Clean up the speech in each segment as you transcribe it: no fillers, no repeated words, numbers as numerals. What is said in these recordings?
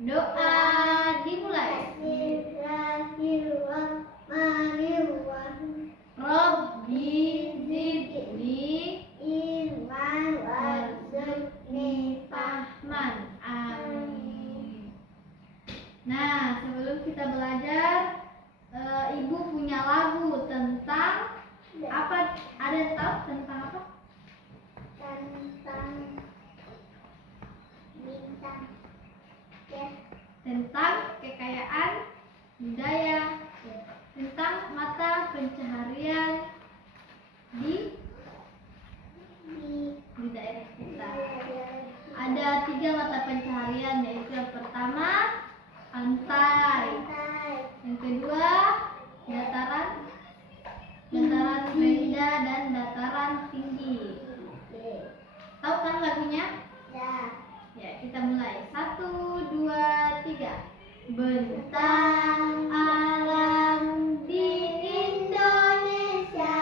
Doa dimulai. Rabbi zidni ilman warzuqni fahman. Amin. Nah, sebelum kita belajar, Ibu punya lagu tentang apa? Ada yang tahu tentang apa? Tentang bintang. Ya. Tentang kekayaan budaya, tentang mata pencaharian di daerah kita. Ada 3 mata pencaharian, yaitu yang pertama pantai, yang kedua dataran rendah dan dataran tinggi. Tahu kan lagunya? Ya, kita mulai. 1, 2, 3. Bentang alam di Indonesia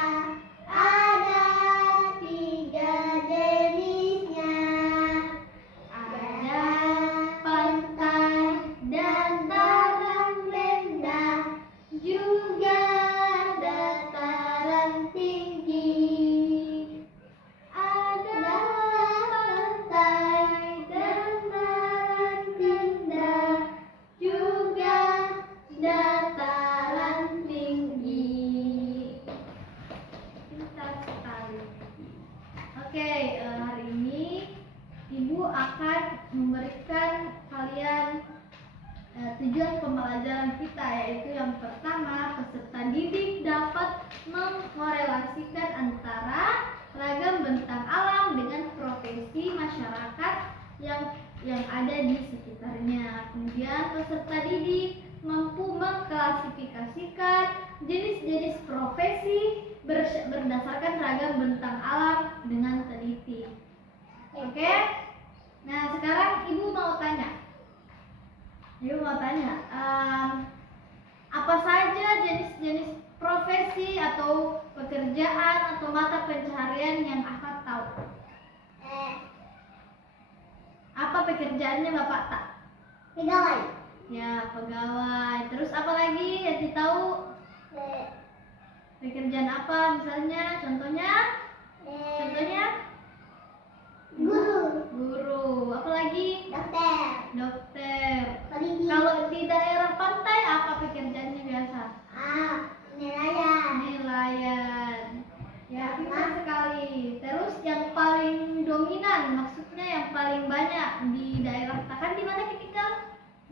ada 3 jenisnya. Ada pantai, dataran rendah, juga dataran tinggi. Ada pantai, dataran rendah, juga dataran tinggi. Pintar sekali. Oke, hari ini Ibu akan memberikan kalian tujuan pembelajaran kita, yaitu yang pertama, peserta didik dapat mengkorelasikan antara ragam bentang alam dengan profesi masyarakat yang ada di sekitarnya. Kemudian peserta didik mampu mengklasifikasikan jenis-jenis profesi berdasarkan ragam bentang alam dengan teliti. Oke? Nah, sekarang Ibu mau tanya. Apa saja jenis-jenis profesi atau pekerjaan atau mata pencaharian yang Akak tahu? Apa pekerjaannya Bapak tak? Pegawai. Ya, pegawai. Terus apa lagi yang ditahu? Pekerjaan apa misalnya? Contohnya? Guru. Apa lagi? Dokter. Kalau di daerah pantai apa pekerjaannya biasa? Nelayan. Ya, pintar sekali. Terus yang paling dominan, maksudnya yang paling banyak di daerah Takan di mana kita tinggal?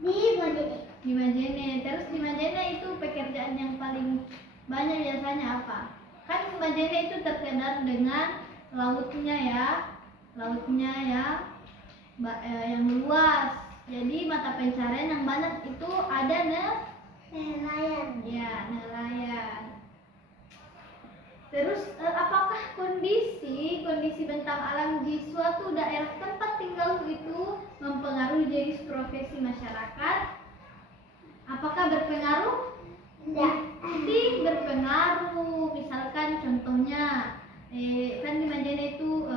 Di Majene. Terus di Majene itu pekerjaan yang paling banyak biasanya apa? Kan Majene itu terkenal dengan lautnya ya. Lautnya yang luas. Jadi mata pencaharian yang banyak itu ada Nelayan. Ya, nelayan. Terus apakah kondisi bentang alam di suatu daerah tempat tinggal itu mempengaruhi jenis profesi masyarakat? Apakah berpengaruh? Tidak. Pasti berpengaruh. Misalkan contohnya, kan di Majene itu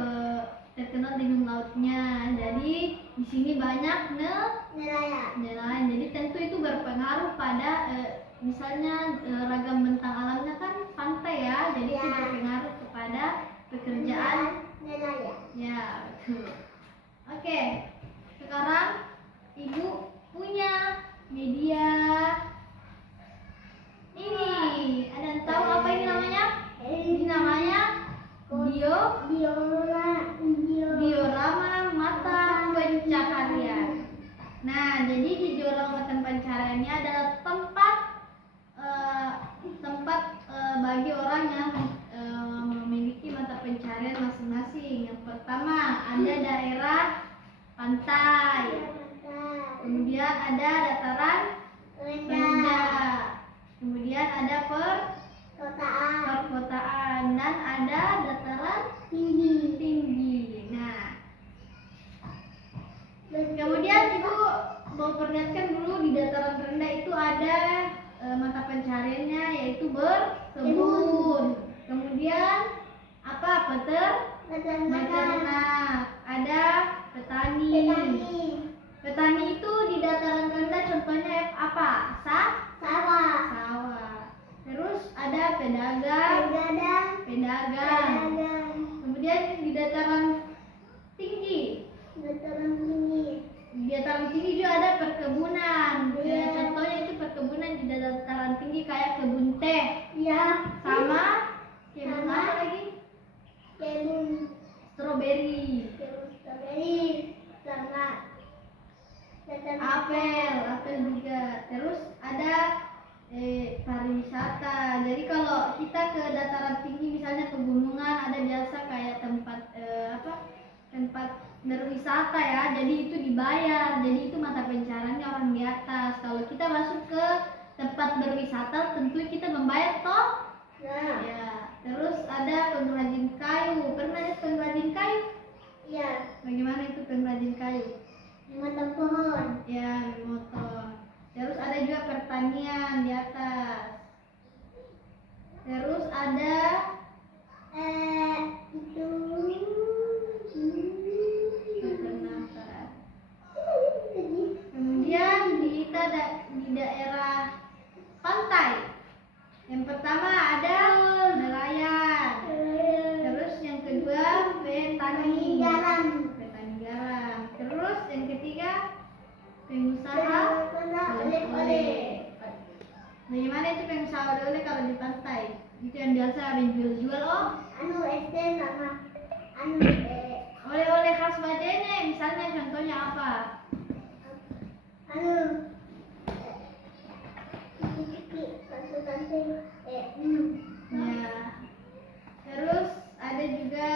terkenal dengan lautnya. Jadi di sini banyak nelayan. Jadi tentu itu berpengaruh pada misalnya ragam bentang alamnya kan pantai ya. Jadi itu berpengaruh kepada pekerjaan Nelayan. ya, betul. Oke. Sekarang Ibu punya media ini. Ada yang tahu apa ini namanya? Ini namanya diorama mata pencaharian. Nah, jadi di diorama mata pencahariannya adalah tempat bagi orang yang memiliki mata pencaharian masing-masing. Yang pertama ada daerah pantai, kemudian ada dataran rendah, kemudian ada perkotaan, dan ada dataran tinggi. Nah, kemudian Ibu mau perlihatkan dulu di dataran rendah itu ada mata pencahariannya, yaitu berkebun. Kemudian apa? Beternak. Ada petani. Petani itu di dataran pedagang, pedagang, pedagang. pedagang, Kemudian di dataran tinggi. dataran tinggi, Di dataran tinggi juga ada perkebunan. Iya. Contohnya itu perkebunan di dataran tinggi kayak kebun teh, ya, sama kebun Sama. apa lagi? kebun, Stroberi, kebun stroberi, sama dataran apel juga. Terus ada pariwisata. Jadi kalau kita ke dataran tinggi misalnya pegunungan ada biasa kayak tempat berwisata ya. Jadi itu dibayar. Jadi itu mata pencahariannya orang di atas. Kalau kita masuk ke tempat berwisata tentu kita membayar toh. Nah, Ya. Terus ada pengrajin kayu. Pernah lihat pengrajin kayu? ya, Bagaimana itu pengrajin kayu? memotong pohon, Ya, motor. Terus ada juga pertanian di atas. Terus ada itu, peternakan. Kemudian di daerah pantai. Yang pertama ada nelayan. Terus yang kedua petani garam, petani garam. Terus yang ketiga pengusaha oleh-oleh. Bagaimana itu pengusaha oleh-oleh kalau di pantai? Itu yang biasa menjual-jual SD sama oleh-oleh khas Badene. Misalnya contohnya apa? Ya. Terus ada juga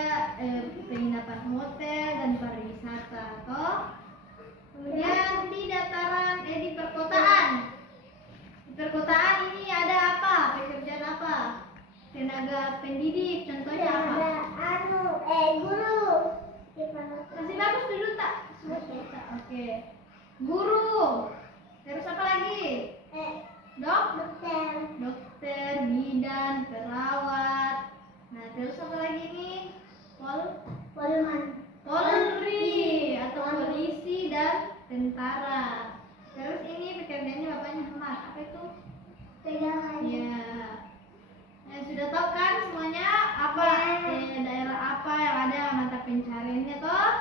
penginapan hotel dan pariwisata toh. Kemudian di perkotaan. Di perkotaan ini ada apa? Pekerjaan apa? Tenaga pendidik, contohnya apa? guru, Masih bagus dulu tak? Oke. Guru. Terus apa lagi? dokter, Dokter, bidan, perawat. Nah, terus apa lagi nih? Polri atau polisi dan tentara. Terus ini pekerjaannya bapaknya Ahmad. Apa itu? pegangan, Ya. Nah, sudah tahu kan semuanya apa daerah apa yang ada mata pencariannya toh?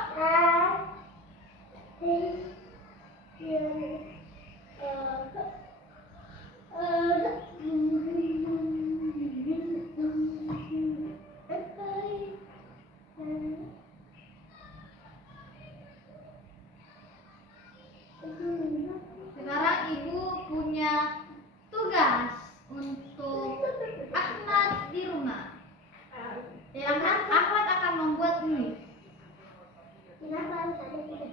Sekarang ibu punya tugas untuk Ahmad di rumah. Ahmad akan membuat ini Kenapa harus ada tiga?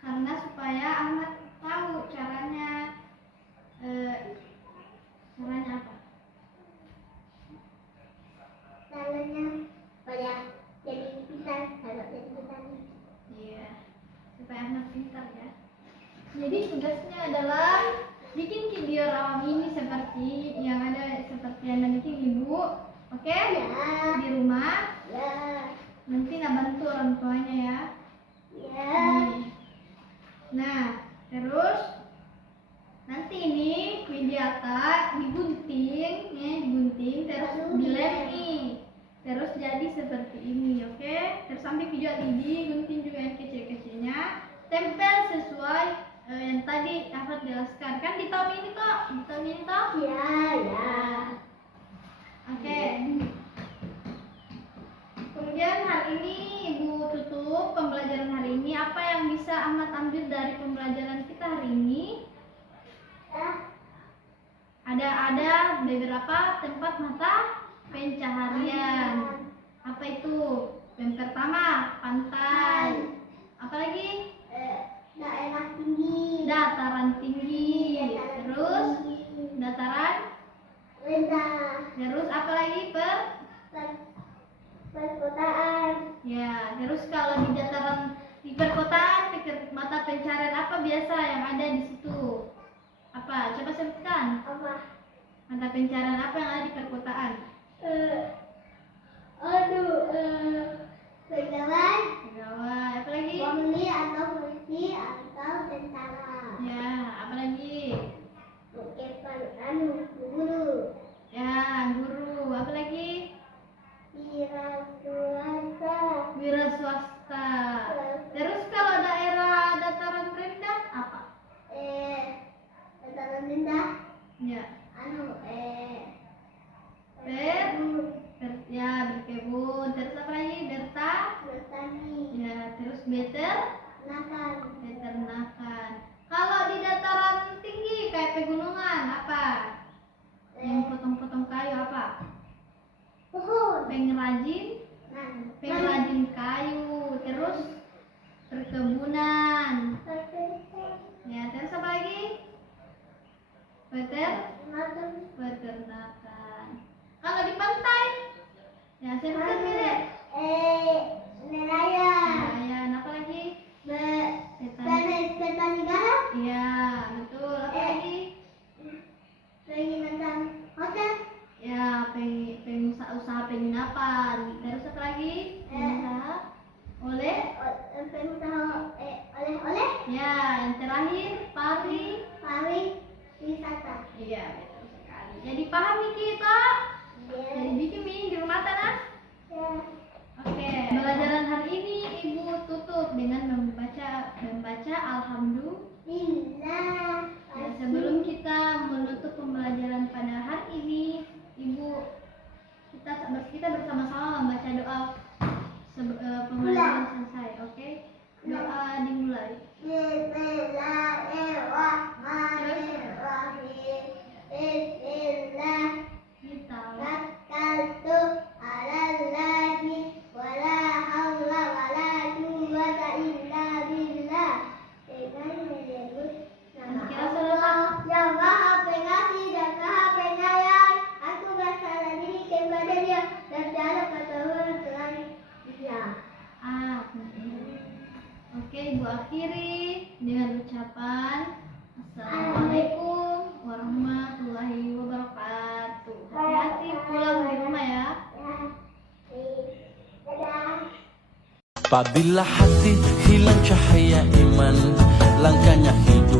karena supaya Ahmad tahu caranya apa? Caranya supaya jadi pintar, kalau jadi pintar. Iya, supaya Ahmad pintar ya. Jadi tugasnya adalah bikin video rawang ini seperti yang bikin ibu, oke? Ya. Di rumah. Ya, Nanti bantu orang tuanya ya. ya. Nah, terus nanti ini media digunting, terus dilem nih. Terus jadi seperti ini, oke? Terus sampai video digunting juga yang kecil-kecilnya, tempel sesuai yang tadi Ahmad jelaskan. Kan di tahun ini toh? Ya, ya. Oke. Kemudian hari ini Ibu tutup pembelajaran hari ini. Apa yang bisa Ahmad ambil dari pembelajaran kita hari ini? Ada beberapa tempat mata pencaharian. Apa itu? Yang pertama, pantai. Apa lagi? Daerah tinggi. Dataran tinggi. Terus dataran. Rendah. Terus apa lagi? Perkotaan. Ya, terus kalau di perkotaan mata pencarian apa biasa yang ada di situ? Apa? Coba sebutkan. Apa? Mata pencarian apa yang ada di perkotaan? Pegawai. Pegawai. Apa lagi? Polisi atau polisi atau tentara. Ya, apa lagi? Guru. Ya, guru. Iya, betul. Apa lagi? Pengen nonton hotel. Ya, pengen usaha penginapan. Terus apa lagi? Usaha oleh? Pengen usaha oleh-oleh. Ya, yang terakhir Wisata. Iya, betul sekali. Jadi paham nih kita? Jadi bikin mie di rumah tanah. Ya. Oke. Pembelajaran hari ini Ibu tutup dengan membaca Alhamdulillah. Ya, sebelum kita menutup pembelajaran pada hari ini, kita bersama-sama membaca doa pembelajaran selesai. Oke? Doa dimulai. Bismillahirrahmanirrahim. Bismillah. Kita Tawakkaltu 'alallahi wa la haula wa la quwwata illa billah. Dengan menyebut nama Allah yang Maha Pengasih dan Maha Penyayang, aku berserah diri kepada Dia dan tiada pertolongan selain Dia. Oke, Ibu akhiri dengan ucapan Assalamualaikum warahmatullahi wabarakatuh. Hati-hati pulang di rumah ya. Dadah. Apabila hati hilang cahaya iman, langkahnya hidup